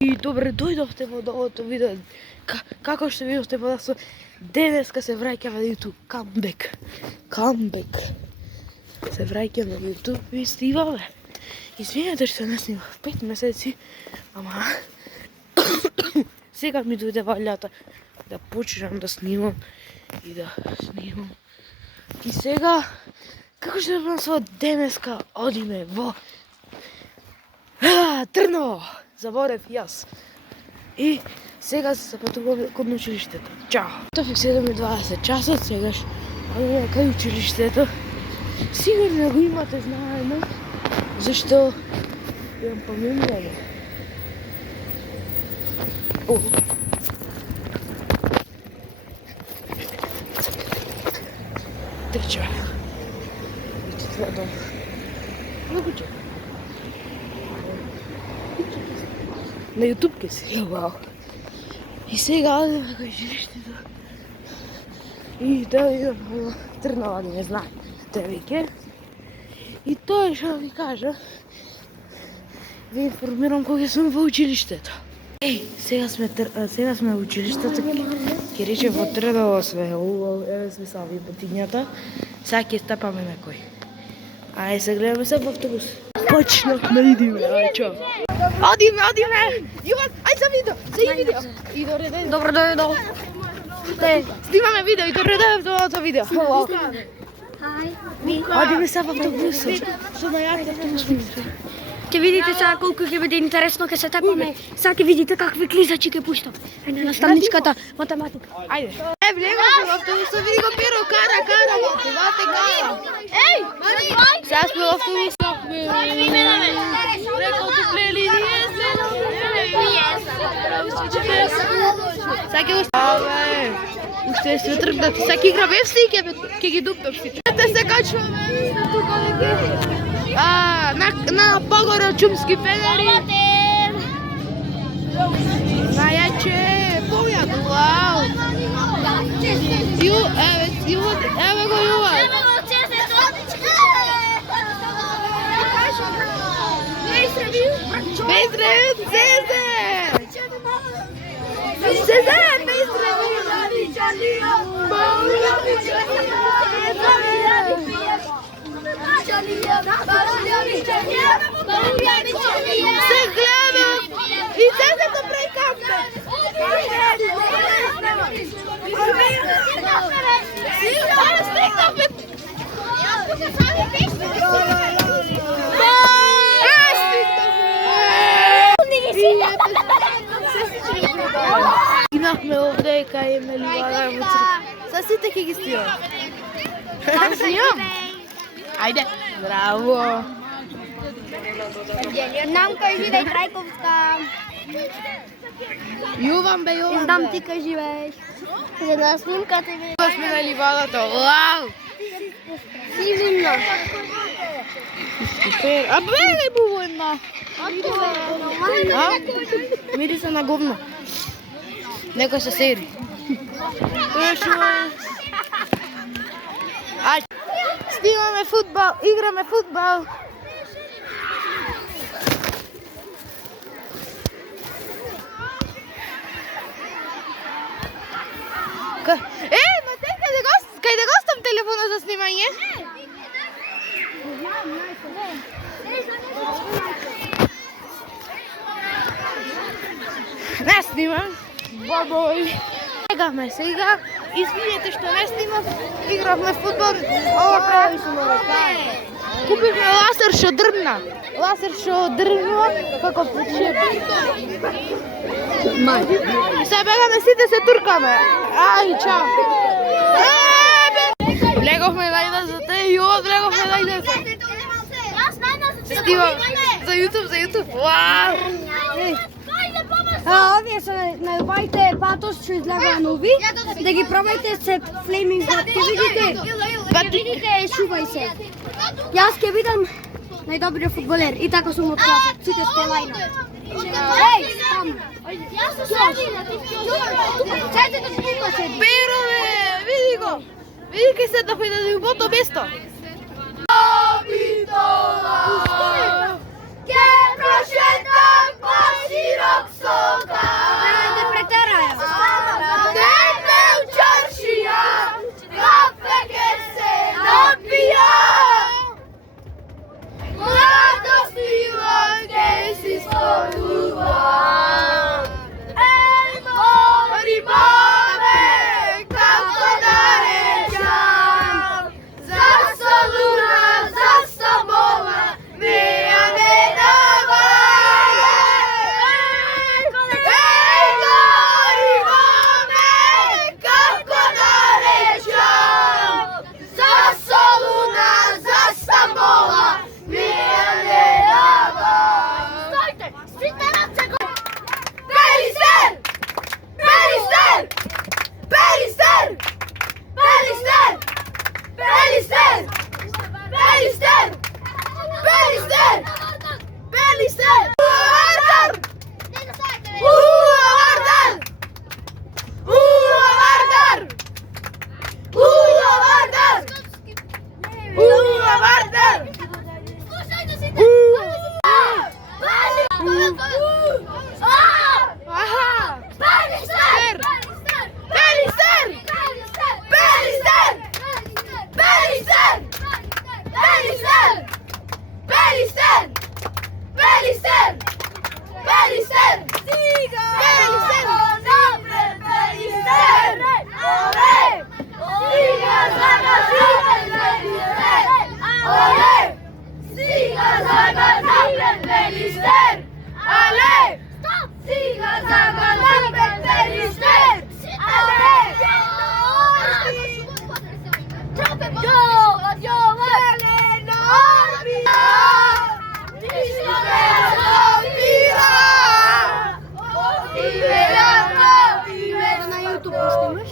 И добре дојдовте во новото видео. Како што видовте подасо, денеска се враќаме на YouTube. Камбек. Се враќаме на YouTube и снимаме. Извинете што не снимав 5 месеци, ама сега ми дојде валјата да почнам да снимам и да снимам. И сега, како што да денеска одиме во Трново. Заборев јас. И сега се запатуваме кон училиштето. Чао! Тоа е 7:20 часот, сегаш одиме кај училиштето. Сигурно го имате знаено, зашто имам поминуване. Трча. Ето това дом. Много чак. На YouTube ке си, вау. И сега одиме кај училиштето. И да идам во Трнава, не знам. Веќе. И тоа што ви кажа, ви информирам кога сум во училиштето. Сега сме во училиштето, ќе рече во Трново сме, еве сме са випатињата, сега ќе стапаме некој. Ајде се гледаме се во автобус. Почнахме, идиме, ајде чао. Одиме! Јован, ајде за видео, И добре дојде. Добро дојдо. Снимаме видео и добре дојде во видео. Одиме се во автобусот. Што најаки автобус мислите? Ќе видите сега колку ќе биде интересно, ќе се тапаме. Сега ќе видите какви клизачи ќе пуштам. Ајде наставничката математика. Ајде. Влегаме во автобусот, види го Пиро, кара, математика кара. Сега сме во автобусот. Рекол туплели ние сега ќе го ставаме. Уште се тргнати. Сега ќе играме FC и ќе ги дупнам сите. Се качваме тука на погоре од Чумски Федери. Најаче, појако, вау. Еве го Јуван. Бейзревин, Сезар, Бейзревин. Се гледам и Сезето прави кампе. Имахме овде кај Меливара во црква. Са сите ќе ги снимам. Снимам? Ајде. Браво. Нам кажи да Трајковска. Јуван бе, Јуван. Знам ти кажи бе. За да снимката ви. Сме на ливадата. Вау. Сигурно. Супер. А бе, не було една. Мириса на говно. Некој се сери. Тоа што е. Ајде. Снимаме фудбал, играме фудбал. Матеј, кај да го оставам телефонот за снимање? Не снимам. Бабој. Сегаме сега. Извинете што не снимав. Игравме фудбал. Ова превише ме рекаја. Купивме ласер што дрвна. Како почеп. Сега бегаме сите се туркаме. Ај, чао. Влеговме најназад, Јо, влеговме најназад. Снимам за YouTube. Вау. Овие се најубавите патос што излага нови, да ги пробајте се флейминг хот. Ќе видите, шувај се. Јас ќе видам најдобриот фудбалер и така сум од класа. Сите сте лајна. Таму. Јас се седи. Седите тука седи. Перове, види го. Види кај седнахме на љубото место. Обидова, ке прошетам по широк со Ale! Siga zagadan perişler. Ale! Na YouTube puściłeś?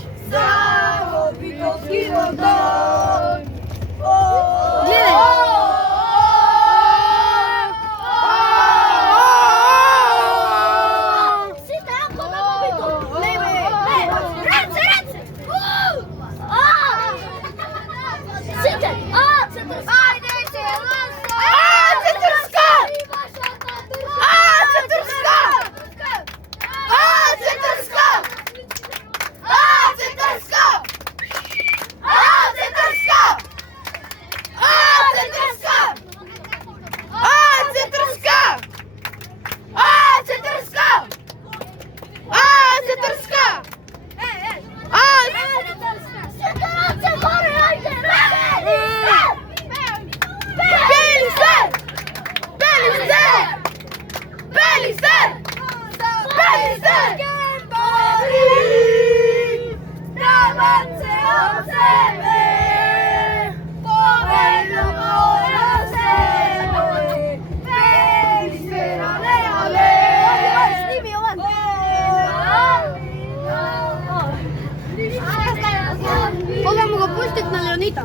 Mogę go puścić na Leonita.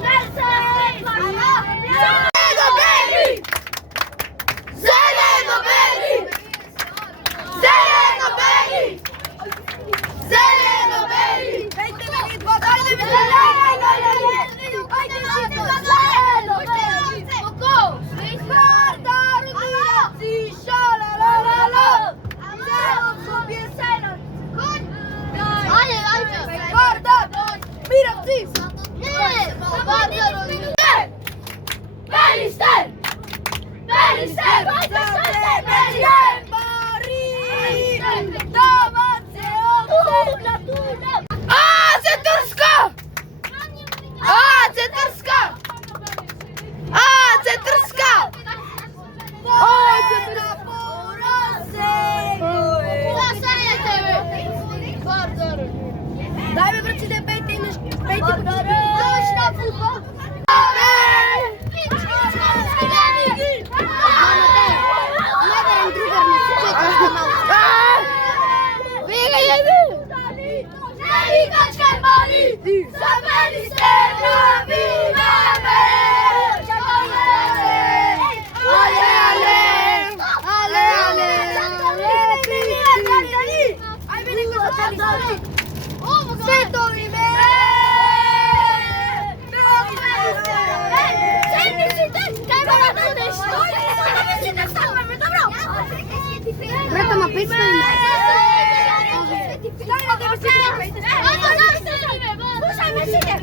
Nelson! Брат, ама 500 има. Слушай ме, сине,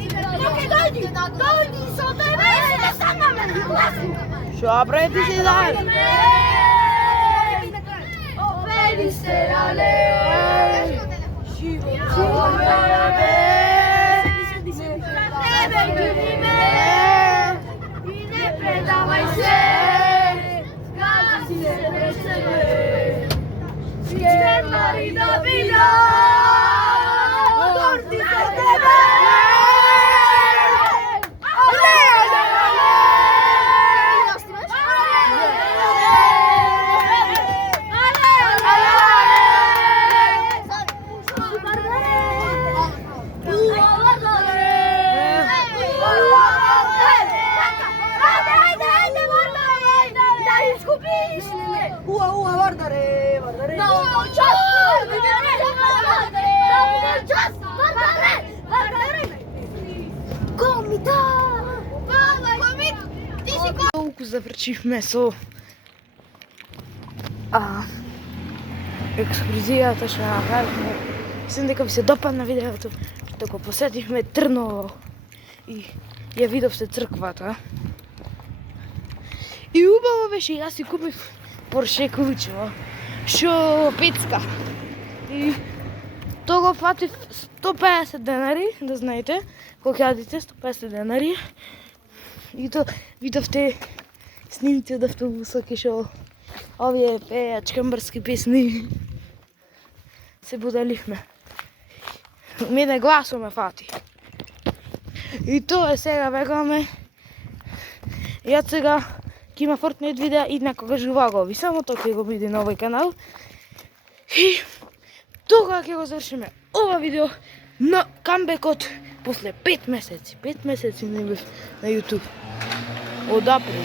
дойди со тебе, да сама ме. Що правите си заедно? Vedi sera lei, Толку завършихме со екскурзията, ще направихме. Мислим дека ви се допадна видеото, што го посетихме Трново и ја видовте црквата. И убаво беше, јас си купив Порше количево, шо пецка. И то го платив 150 денари, да знаете, колко јадите, 150 денари. И то видовте снимци од автобуса, кешо овие пејач камбарски песни. Се буделихме. Мене гласо ме фати. И тоа е сега векаме. Јас сега ќе има Fortnite видеа и некогаш вагови. Само тоа ќе го биде на овој канал. И тога ќе го завршиме ова видео на камбекот после 5 месеци. 5 месеци не бев на YouTube. Од април.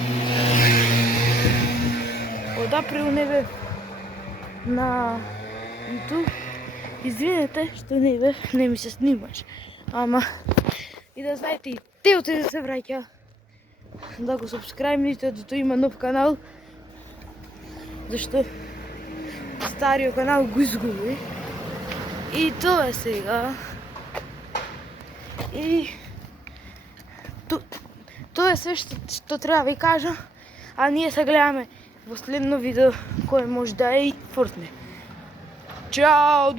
Од април не бев на YouTube. Извинете што не бев, не ми се снимаш. Ама и да знаете и теоте да се враќа. Да го субскрайбните, да тоа има нов канал. Зашто стариот канал го изгуби. И тоа е сега. И тоа е све што треба ви кажа. А ние се гледаме во следно видео кој може да е и Fortnite. Чао!